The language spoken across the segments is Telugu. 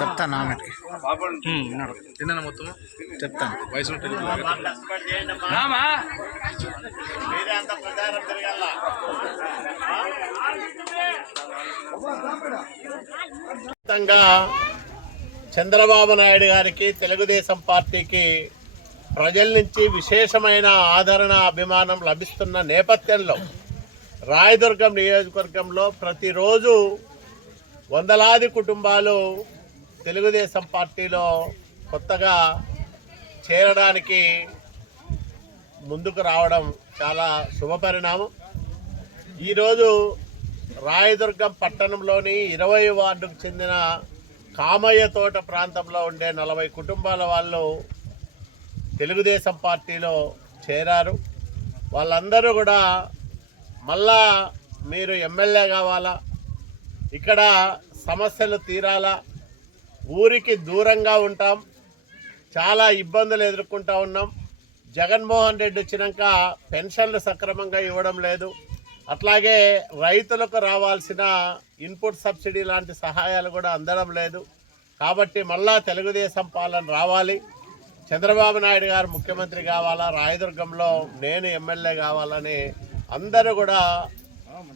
చెప్తాను నాన్నకి తిన్నా మొత్తం చెప్తాను వయసు చంద్రబాబు నాయుడు గారికి తెలుగుదేశం పార్టీకి ప్రజల నుంచి విశేషమైన ఆదరణ అభిమానం లభిస్తున్న నేపథ్యంలో రాయదుర్గం నియోజకవర్గంలో ప్రతిరోజు వందలాది కుటుంబాలు తెలుగుదేశం పార్టీలో కొత్తగా చేరడానికి ముందుకు రావడం చాలా శుభపరిణామం. ఈరోజు రాయదుర్గం పట్టణంలోని 20 వార్డుకు చెందిన కామయ్య తోట ప్రాంతంలో ఉండే 40 కుటుంబాల వాళ్ళు తెలుగుదేశం పార్టీలో చేరారు. వాళ్ళందరూ కూడా మళ్ళా మీరు ఎమ్మెల్యే కావాలా, ఇక్కడ సమస్యలు తీరాలా, ఊరికి దూరంగా ఉంటాం, చాలా ఇబ్బందులు ఎదుర్కొంటూ ఉన్నాం, జగన్మోహన్ రెడ్డి వచ్చినాక పెన్షన్లు సక్రమంగా ఇవ్వడం లేదు, అట్లాగే రైతులకు రావాల్సిన ఇన్పుట్ సబ్సిడీ లాంటి సహాయాలు కూడా అందడం లేదు, కాబట్టి మళ్ళా తెలుగుదేశం పాలన రావాలి, చంద్రబాబు నాయుడు గారు ముఖ్యమంత్రి కావాలా, రాయదుర్గంలో నేను ఎమ్మెల్యే కావాలని అందరూ కూడా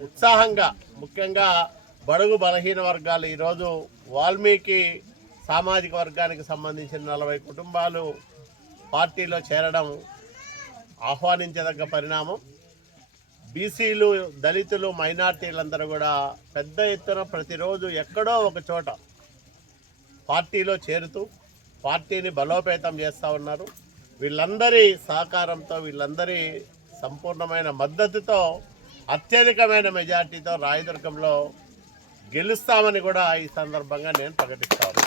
ఉత్సాహంగా, ముఖ్యంగా బడుగు బలహీన వర్గాలు ఈరోజు వాల్మీకి సామాజిక వర్గానికి సంబంధించిన 40 కుటుంబాలు పార్టీలో చేరడం ఆహ్వానించదగ్గ పరిణామం. బీసీలు, దళితులు, మైనార్టీలందరూ కూడా పెద్ద ఎత్తున ప్రతిరోజు ఎక్కడో ఒక చోట పార్టీలో చేరుతూ పార్టీని బలోపేతం చేస్తూ ఉన్నారు. వీళ్ళందరి సహకారంతో, వీళ్ళందరి సంపూర్ణమైన మద్దతుతో అత్యధికమైన మెజార్టీతో రాయదుర్గంలో గెలుస్తామని కూడా ఈ సందర్భంగా నేను ప్రకటిస్తాను.